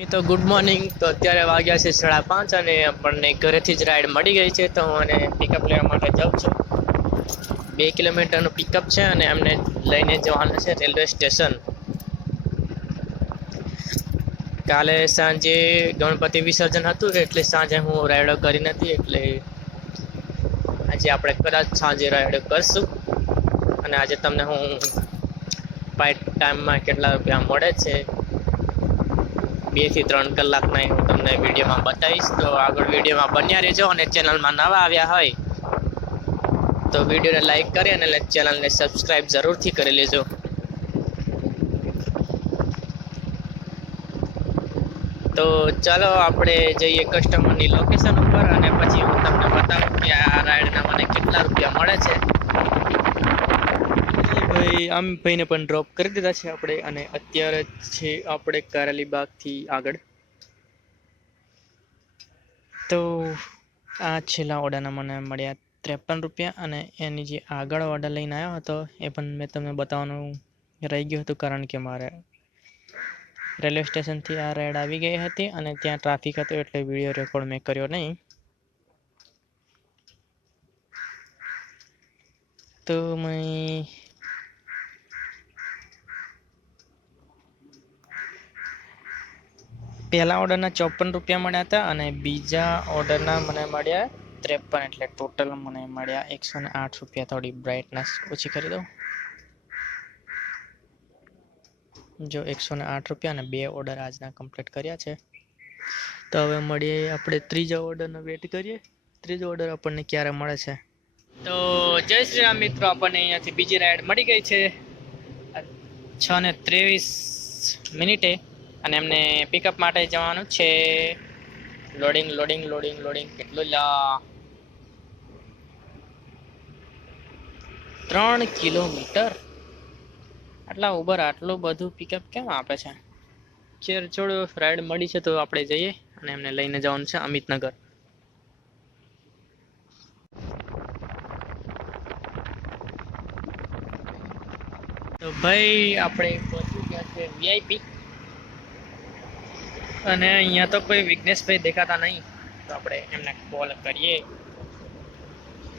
મિત્રો good morning. તો અત્યારે વાગ્યા છે 5:30 અને આપણને ઘરેથી જ રાઈડ મળી ગઈ છે. તો હું એને પિકઅપ લેવા માટે જાઉં છું. 2 કિલોમીટરનું પિકઅપ છે અને અમને લઈને જવાનું છે રેલવે સ્ટેશન. કાલે સાંજે ગણપતિ વિસર્જન હતું એટલે સાંજે હું રાઈડો કરી નથી, એટલે આજે આપણે કદાચ સાંજે રાઈડો કરશું. અને આજે તમને હું પાર્ટ ટાઈમમાં કેટલા રૂપિયા મળે છે 2 થી 3 કલાકના હું તમને વિડીયોમાં બતાવીશ. તો આગળ વિડીયોમાં બન્યા રહેજો અને ચેનલમાં નવા આવ્યા હોય તો વિડીયોને લાઈક કરી અને ચેનલને સબસ્ક્રાઈબ જરૂરથી કરી લેજો. તો ચાલો આપણે જઈએ કસ્ટમરની લોકેશન ઉપર અને પછી હું તમને બતાવું કે આ રાઈડના મને કેટલા રૂપિયા મળે છે. ભાઈ આમ ભાઈને પણ ડ્રોપ કરી દીધા છે આપણે, અને અત્યારે છે આપણે કારેલી બાગથી આગળ. તો આ છેલ્લા ઓર્ડરના મને મળ્યા 53 રૂપિયા, અને એની જે આગળ ઓર્ડર લઈને આવ્યો હતો એ પણ મેં તમને બતાવવાનું રહી ગયું હતું, કારણ કે મારે રેલવે સ્ટેશનથી આ રાઈડ આવી ગઈ હતી અને ત્યાં ટ્રાફિક હતો એટલે વિડીયો રેકોર્ડ મેં કર્યો નહીં. તો મેં પહેલા ઓર્ડરના 54 રૂપિયા મળ્યા હતા અને બીજા ઓર્ડરના મને મળ્યા 53, એટલે ટોટલ મને મળ્યા 108 રૂપિયા. થોડી બ્રાઇટનેસ ઓછી કરી દઉં. જો 108 રૂપિયા અને 2 ઓર્ડર આજના કમ્પ્લીટ કર્યા છે. તો હવે મળીએ આપણે ત્રીજા ઓર્ડરનો વેટ કરીએ. ત્રીજો ઓર્ડર આપણને ક્યારે મળે છે. તો જય શ્રી રામ મિત્રો, આપણને અહીંયાથી બીજી રાઈડ મળી ગઈ છે 6:23 અને એમને પિકઅપ માટે જવાનું છે. લોડિંગ લોડિંગ લોડિંગ લોડિંગ કેટલું 3 કિલોમીટર. આટલા ઉબર આટલું બધું પિકઅપ કેમ આપે છે? ખેર છોડો, રાઈડ મળી છે તો આપણે જઈએ અને એમને લઈને જવાનું છે અમિતનગર. તો ભાઈ આપણે પહોંચી ગયા છે વીઆઈપી, અને અહીંયા તો કોઈ વિઘ્નેશભાઈ દેખાતા નહીં, તો આપણે એમને કોલ કરીએ.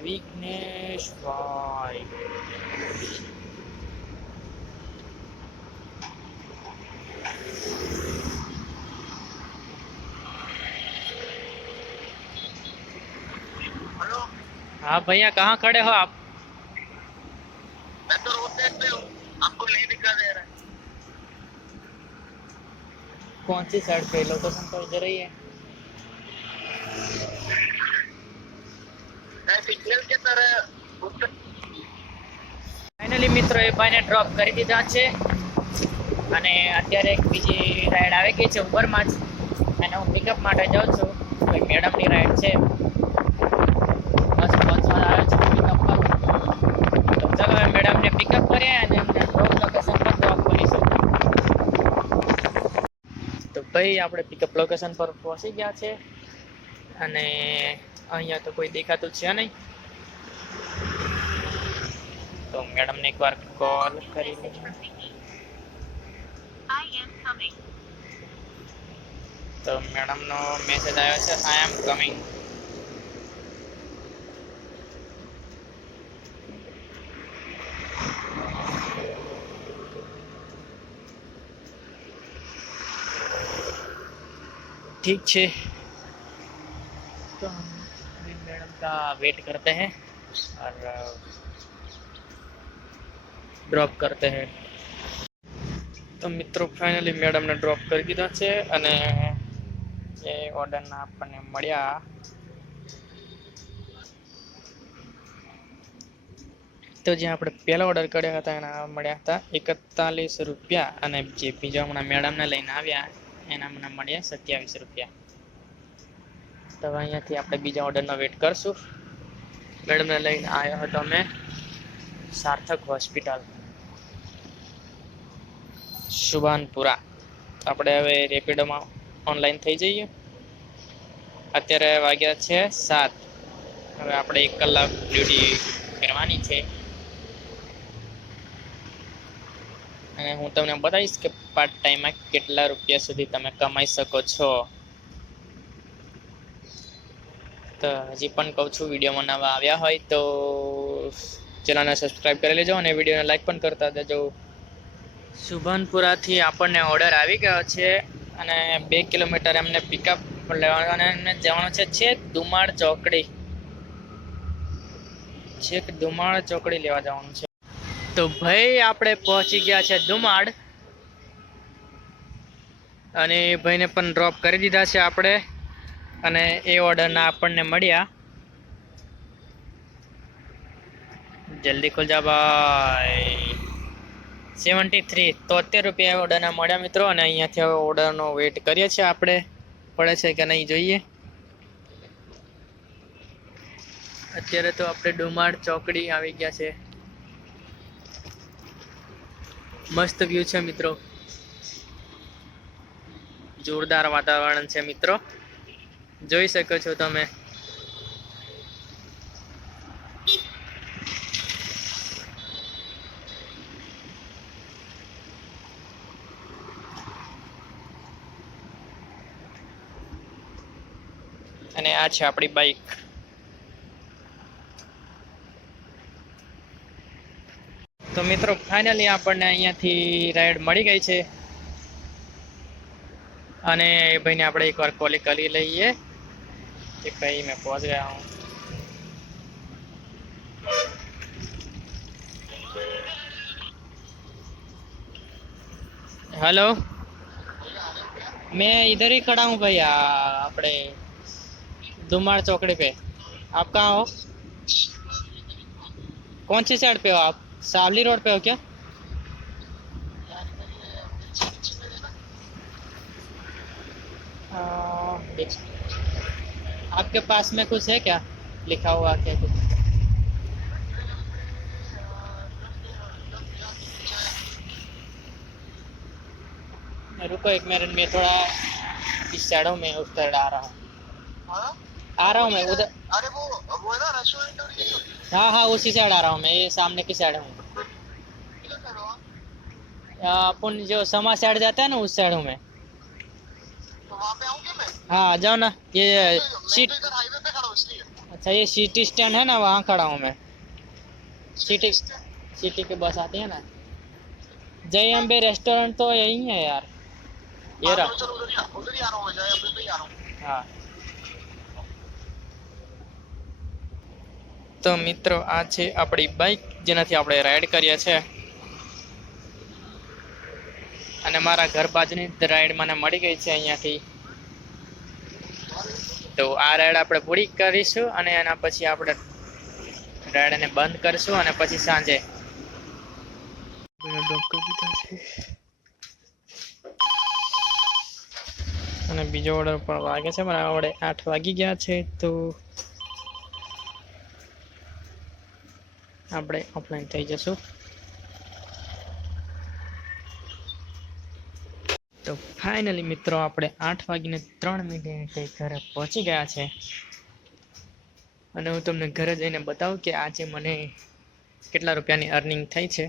વિઘ્નેશભાઈ, हाँ भैया कहाँ खड़े हो आप? मैं तो रोड साइड पे हूँ, आपको नहीं दिखा दे रहा है। कौन सी साइड पे? लोकेशन तो इधर ही है। सिग्नल के तरह ફાઇનલી મિત્રો એ ભાઈને ડ્રોપ કરી દીધા છે, અને અત્યારે એક બીજી રાઈડ આવી ગઈ છે ઉબરમાં જ, અને હું પિકઅપ માટે જાઉં છું. કોઈ મેડમની રાઈડ છે, બસ પહોંચવા આવે છે પિકઅપ કરું. તો ચાલો મેડમને પિકઅપ કરીએ અને એમને ડ્રોપ લોકેશન પર ડ્રોપ કરીશું. તો ભાઈ આપણે પિકઅપ લોકેશન પર પહોંચી ગયા છે, અને અહીંયા તો કોઈ દેખાતું છે નહીં. તો મેડમને એકવાર કોલ કરી તો મેડમનો મેસેજ આવ્યો છે, આઈ એમ કમિંગ. ठीक है, तो हम मैडम का वेट करते हैं और ड्रॉप करते हैं. તો મિત્રો ફાઇનલી મેડમને ડ્રોપ કરી દીધા છે, અને એ ઓર્ડરના આપણને મળ્યા તો જ્યાં આપણે પહેલા ઓર્ડર કર્યા હતા એના મળ્યા હતા 41 રૂપિયા, અને જે બીજા હમણાં મેડમને લઈને આવ્યા એના મને મળ્યા 27 રૂપિયા. તો અહીંયાથી આપણે બીજા ઓર્ડરનો વેટ કરશું. મેડમને લઈને આવ્યો હતો અમે સાર્થક હોસ્પિટલ શુભાનપુરા. આપણે હવે રેપિડોમાં ઓનલાઈન થઈ જઈએ. અત્યારે વાગ્યા છે 7. હવે આપણે 1 કલાક ડ્યુટી કરવાની છે. અને હું તમને બતાવીશ કે પાર્ટ ટાઈમમાં કેટલા રૂપિયા સુધી તમે કમાઈ શકો છો. તો હજી પણ કહું છું, વિડીયોમાં નવા આવ્યા હોય તો ચેનલને સબસ્ક્રાઈબ કરી લેજો અને વિડીયોને લાઈક પણ કરતા દેજો. સુભાનપુરાથી આપણને ઓર્ડર આવી ગયો છે અને 2 કિલોમીટર એમને પિકઅપ લેવાનું અને એમને જવાનું છે છેક દુમાળ ચોકડી. છેક દુમાળ ચોકડી લેવા જવાનું છે. તો ભાઈ આપણે પહોંચી ગયા છે દુમાળ અને ભાઈને પણ ડ્રોપ કરી દીધા છે આપણે. અને એ ઓર્ડરના આપણને મળ્યા, જલ્દી ખુલ જા ભાઈ, 73 રૂપિયા ઓર્ડરના મળ્યા મિત્રો. અને અહીંયાથી હવે ઓર્ડરનો વેઇટ કરીએ છીએ આપણે, પડે છે કે નહીં જોઈએ. અત્યારે તો આપણે દુમાળ ચોકડી આવી ગયા છે. મસ્ત વ્યૂ છે મિત્રો, જોરદાર વાતાવરણ છે મિત્રો, જોઈ શકો છો તમે. અને આ છે આપણી બાઈક. તો મિત્રો ફાઇનલી આપણને અહીંયાથી રાઈડ મળી ગઈ છે અને ભાઈને આપણે એકવાર કોલ કરી લઈએ કે ભાઈ મેં પહોંચ ગયા હું. हेलो, मैं इधर ही खड़ा हूँ भैया, अपने दुमाड़ चौकड़ी पे. आप कहाँ हो? कौन सी साइड पे हो आप? सावली रोड पे हो क्या? आपके पास में कुछ है क्या लिखा हुआ क्या कुछ? रुको 1 मिनट, मैं थोड़ा इस साइडों में उस साइड आ रहा हूँ. आ रहा हूँ मैं उधर. अरे वो है ना रेस्टोरेंट और ये. हाँ हाँ उसी साइड आ रहा हूँ मैं, ये सामने की साइड हूँ. अपन जो समा साइड जाता है ना उस साइड हूँ मैं. तो वहाँ पे आऊँ क्या मैं? हाँ आ जाओ ना. ये सीट हाईवे पे खड़ा हूँ इसलिए. अच्छा ये सिटी स्टैंड है ना, वहाँ खड़ा हूँ मैं. सिटी की बस आती है ना. जय अम्बे रेस्टोरेंट तो यही है यार, ये रहा. उधर ही आ रहा हूँ, जय अम्बे पे ही आ रहा हूँ. हाँ તો મિત્રો આ છે આપણી બાઇક જેનાથી આપણે રાઈડ કરીએ છીએ અને મારા ઘર બાજુની રાઈડ મને મળી ગઈ છે અહીંયાથી. તો આ રાઈડ આપણે પૂરી કરીશું અને એના પછી આપણે રાઈડને બંધ કરીશું અને પછી સાંજે અને બીજો ઓર્ડર પણ વાગે છે, પણ આપણે 8 વાગી ગયા છે તો આપણે ઓફલાઈન થઈ જશું. તો ફાઇનલી મિત્રો આપણે 8:03 ઘરે પહોંચી ગયા છે અને હું તમને ઘરે જઈને બતાવું કે આજે મને કેટલા રૂપિયાની અર્નિંગ થઈ છે.